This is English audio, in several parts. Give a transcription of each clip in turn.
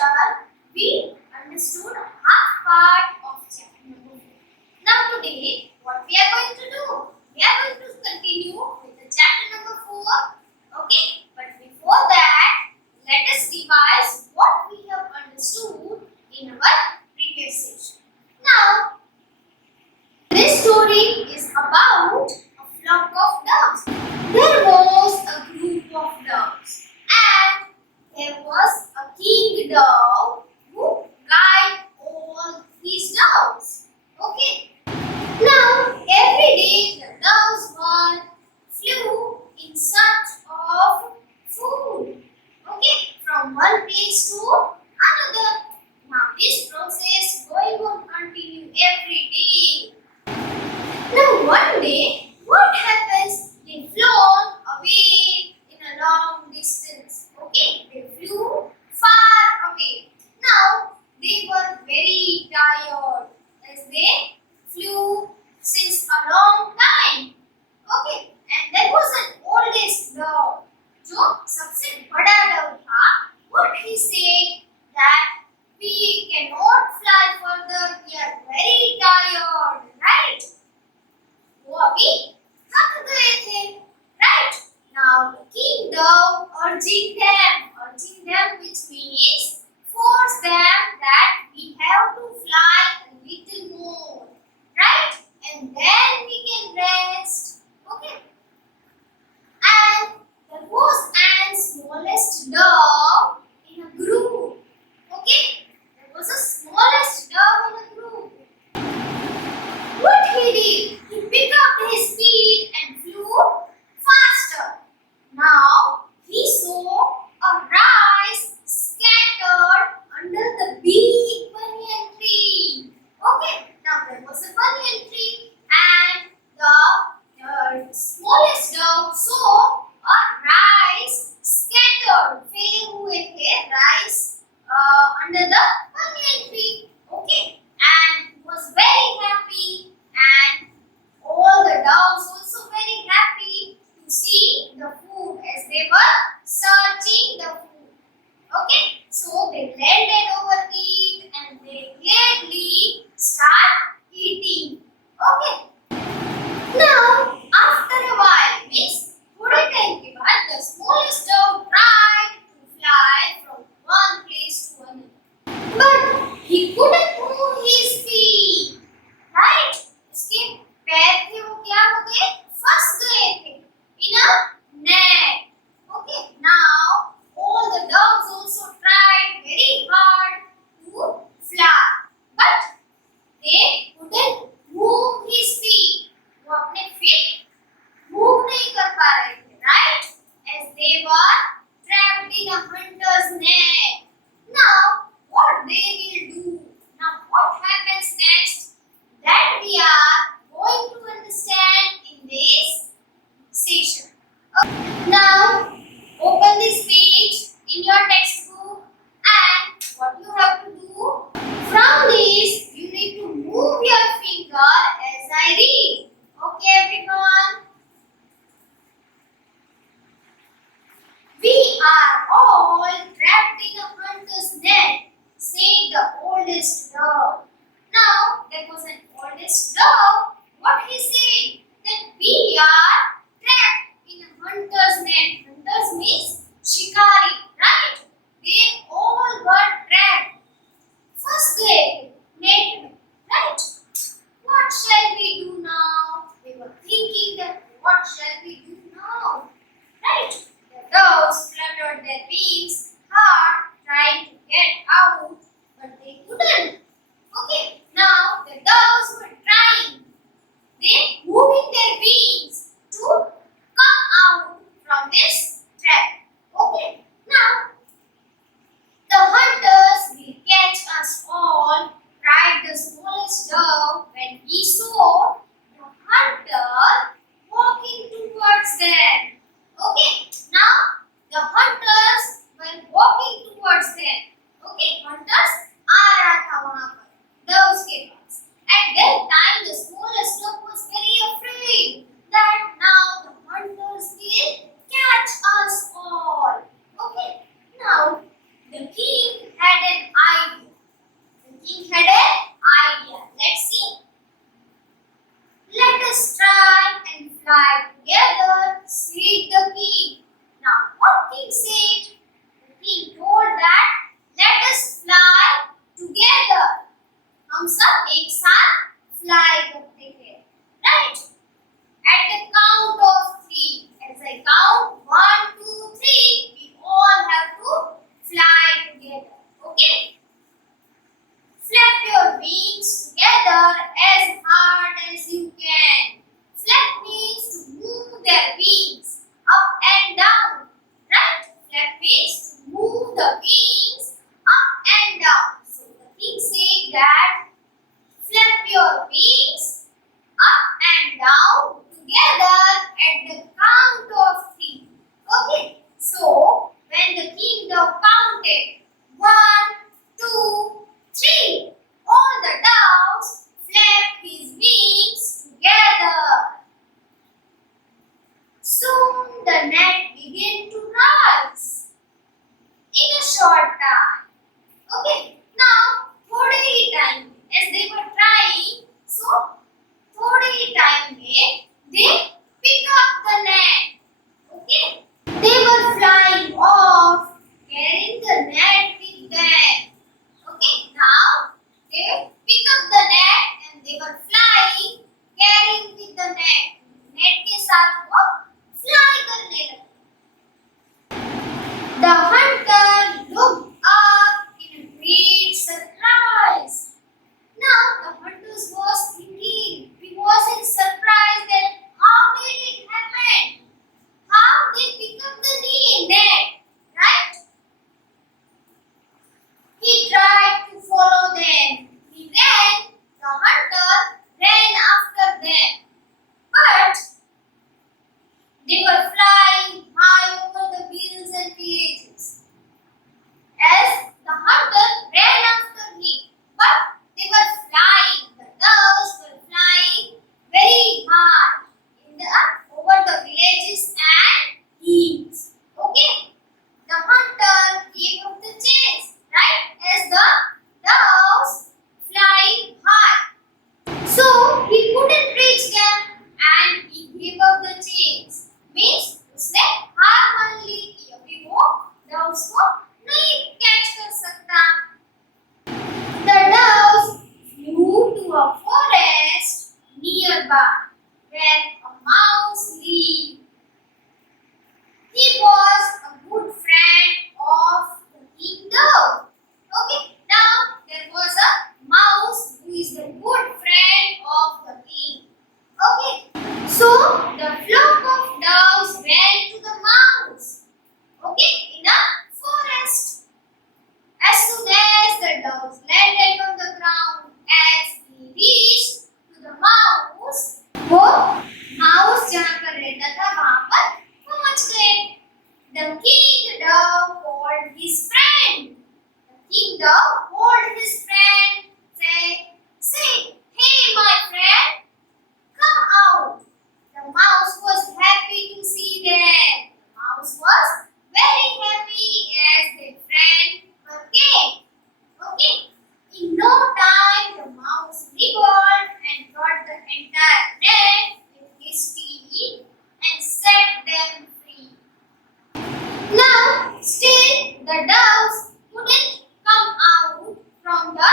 session, we understood half part of chapter number 4. Now today, what we are going to do? We are going to continue with the chapter number 4. Okay? But before that, let us revise what we have understood in our previous session. Now, this story is about a flock of doves. There was a group of doves, and there was a king dove who guided all these doves. Okay. Now, every day the doves one flew in search of food. Okay, from one place to another. Now, this process going on continue every day. Now, one day, what happens? They flown away in a long distance. Okay, they flew far away. Now, they were very tired as they flew since a long time. Okay, and there was an oldest dove. जो सबसे बड़ा dove था, what he said that we cannot fly further. We are very tired, right? वो अभी थक गए थे, right? Now the king dove urging them, which means force them that we have to fly a little more, right? And then we can rest. Okay. And there was an smallest dove in a group. Okay. There was a smallest dove in a group. What he did? He picked up his speed and flew faster. Now he saw a rice scattered under the big banyan tree. Okay, now there was a banyan tree, and the smallest dove saw a rice scattered, फैले हुए थे rice under the banyan tree. Okay, and was very happy, and all the doves also very happy to see the food as they were searching the food. Okay, so they landed over it and they gladly start eating. Okay. Now, after a while, means थोड़े time के बाद, the smallest dove tried to fly from one place to another, but he couldn't move his feet. Right? इसके पैर थे वो क्या हो गए? फंस गए थे in a net. Okay. Now all the dogs also tried very hard to fly, but they couldn't move his feet. वो अपने feet move नहीं कर पा रहे थे, right? As they were trapped in a hunter's net. Now what they will do? Now what happens next? That we are going to understand in this session. Okay. Now open this page in your textbook, and what you have to do? From this you need to move your finger as I read. Okay everyone? We are all trapped in a hunter's net, said the oldest dove. Now, there was an oldest dove. What he said? That we are trapped in a hunter's net. Hunters means shikari, right? They all were trapped. First they net, right? What shall we do now? They were thinking that what shall we do now? Right? The doves fluttered their wings hard, trying to get out, but they couldn't. Okay, now the doves were trying. They moving their wings to come out from this trap. Okay, now the hunters will catch us all, cried the smallest dove when he saw the hunter walking towards them. Okay, now the hunters were walking towards them. Okay, hunters आ रहा था वहाँ पर doves के पास. At that time, the smallest dove was very afraid that One, two, three. All the doves flapped his wings together. Soon the net began to rise in a short time. Okay, now थोड़े ही time as they were trying, so थोड़े ही time में they pick up the net. Okay, they were flying off, carrying the net with them. Okay, now they pick up the net and they were flying, carrying with the net. Net के साथ वो fly करने लगे. The hunter looked up in a great surprise. Now the hunter was thinking, he was in surprise that how did it happen? How they pick up the net, right? He tried to follow them. He ran, the hunter ran after them. But they were flying high over the fields and villages. As the hunter ran after him, but they were flying. The doves were flying very high in the over the villages and hills. Okay, the hunter gave up the chase, right? As the doves flying high, so he couldn't reach them and he gave up the chase. Means उसने हार मान ली कि अभी वो doves को नहीं catch कर सकता. The doves flew to a forest nearby where a mouse lived. He was a good friend of the king dove. Okay, now there was a mouse who is the good friend of the king. Okay, so the flock of doves went to the mouse. Okay, in a forest. As soon as the doves landed on the ground, as they reached to the mouse, वो mouse जहाँ पर रहता था वहाँ पर पहुँच गए. The king dove called his friend. The king dove called his friend. Say, hey my friend, come out. The mouse was happy to see them. The mouse was very happy as their friend came. Okay. In no time, the mouse wriggled and got the entire net with his teeth and set them free. Now, still the doves couldn't come out from the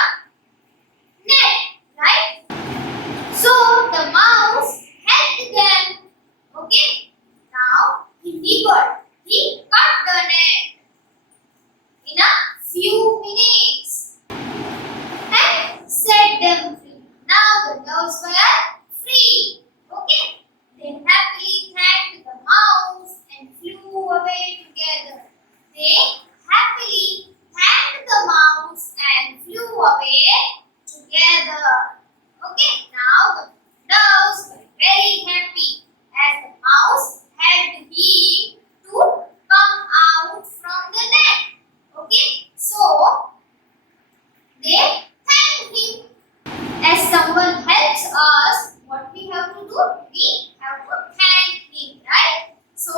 net, right? So the mouse helped them. Okay. Now he wriggled. He cut the net in a few minutes and set them free. Now the doves were free. Okay. They happily thanked the mouse and flew away together. They happily thanked the mouse and flew away together. Okay. Now the doves were very happy as the mouse helped him to come out from the net. Okay. So they thanked him. As someone helps us, what we have to do? We have to thank him, right? So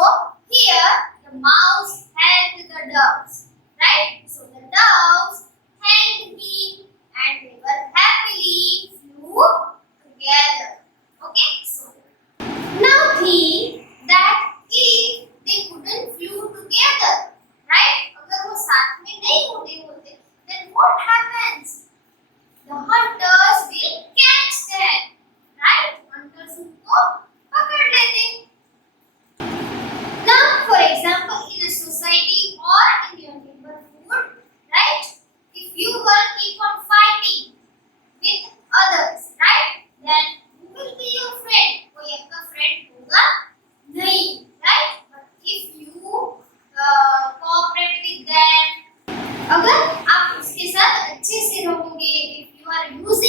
here the mouse helped the doves, right? So the doves thanked him and they were happily flew together. Okay, so now think that if they couldn't flew together, right? अगर वो साथ में नहीं होते, then what happens? The hunters will catch them, right? Hunters उनको पकड़ लेते. Now, for example, in a society or in your neighborhood, right? If you will keep on fighting with others, right? Then who will be your friend? कोई आपका friend होगा नहीं, right? But if you cooperate with them, अगर आप उसके साथ अच्छे से रहोगे, if you are using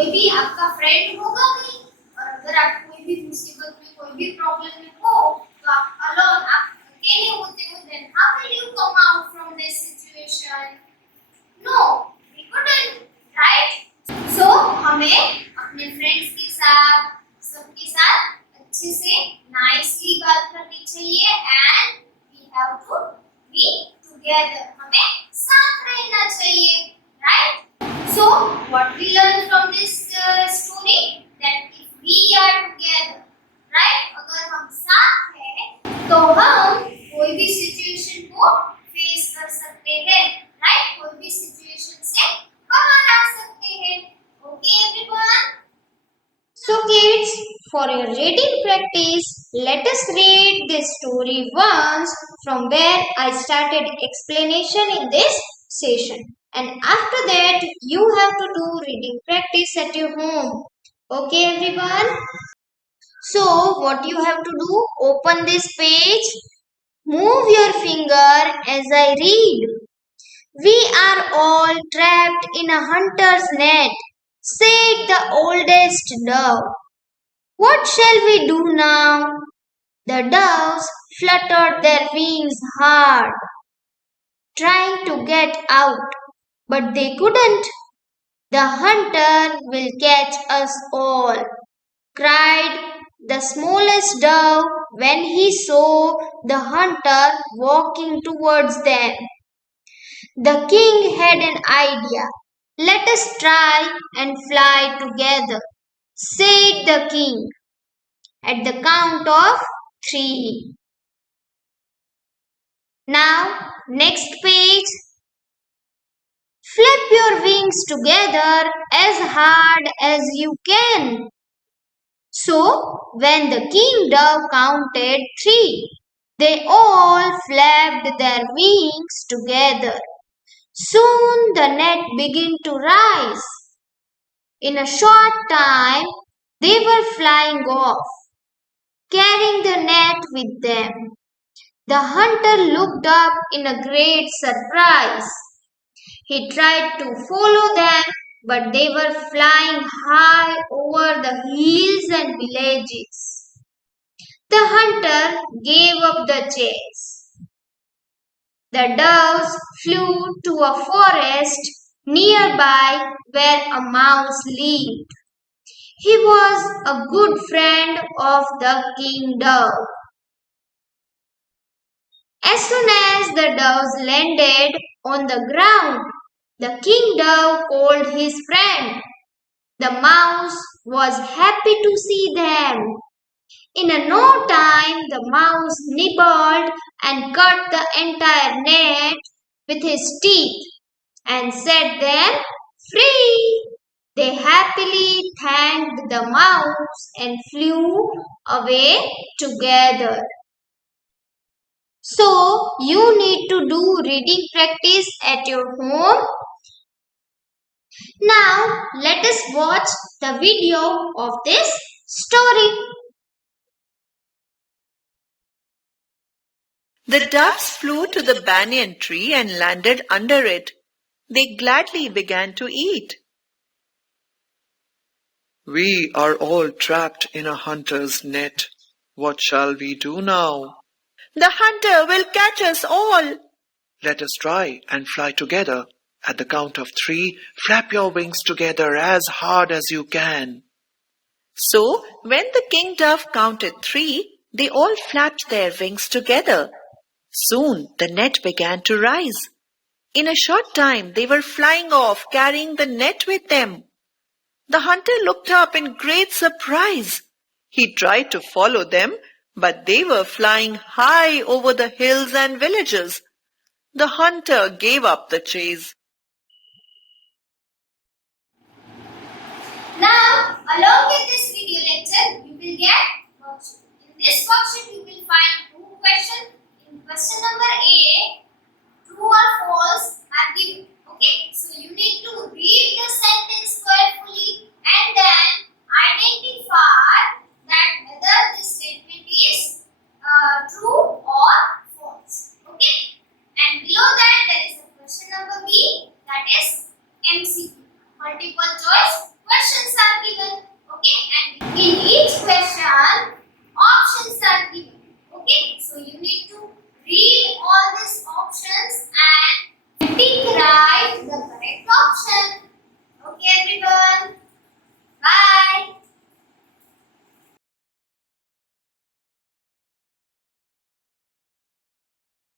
कोई भी आपका फ्रेंड होगा नहीं, और अगर आप कोई भी मुसीबत में कोई भी प्रॉब्लम में हो तो आप अलोन, आप अकेले होते हो, then how will you come out from this situation? No, we couldn't, right? So हमें अपने फ्रेंड्स के साथ, सबके साथ अच्छे से नाइसली बात करनी चाहिए, and we have to be together, हमें साथ रहना चाहिए, right? So what we learn from this story, that if we are together, right, अगर हम साथ हैं तो हम कोई भी सिचुएशन को फेस कर सकते हैं, right? कोई भी सिचुएशन से बाहर आ सकते हैं. Okay everyone? So kids, for your reading practice, let us read this story once from where I started explanation in this session. And after that, you have to do reading practice at your home. Okay everyone? So what you have to do, open this page, move your finger as I read. We are all trapped in a hunter's net, said the oldest dove. What shall we do now? The doves fluttered their wings hard, trying to get out, but they couldn't. The hunter will catch us all, cried the smallest dove when he saw the hunter walking towards them. The king had an idea. Let us try and fly together, said the king, at the count of 3. Now, next page. Flap your wings together as hard as you can. So, when the king dove counted 3, they all flapped their wings together. Soon the net began to rise. In a short time, they were flying off, carrying the net with them. The hunter looked up in a great surprise. He tried to follow them, but they were flying high over the hills and villages. The hunter gave up the chase. The doves flew to a forest nearby where a mouse lived. He was a good friend of the king dove. As soon as the doves landed on the ground, the king dove called his friend. The mouse was happy to see them. In a no time, the mouse nibbled and cut the entire net with his teeth and set them free. They happily thanked the mouse and flew away together. So, you need to do reading practice at your home. Now, let us watch the video of this story. The doves flew to the banyan tree and landed under it. They gladly began to eat. We are all trapped in a hunter's net. What shall we do now? The hunter will catch us all. Let us try and fly together. At the count of 3, flap your wings together as hard as you can. So, when the king dove counted 3, they all flapped their wings together. Soon the net began to rise. In a short time, they were flying off, carrying the net with them. The hunter looked up in great surprise. He tried to follow them, but they were flying high over the hills and villages. The hunter gave up the chase. Now, along with this video lecture, you will get worksheet. In this worksheet, you will find 2 questions. In question number A, true or false are given. Okay, so you need to read the sentence carefully and then identify that whether this statement is true or false. Okay, and below that there is a question number B, that is MCQ, multiple choice question. questions are given. Okay, and in each question, options are given. Okay, so you need to read all these options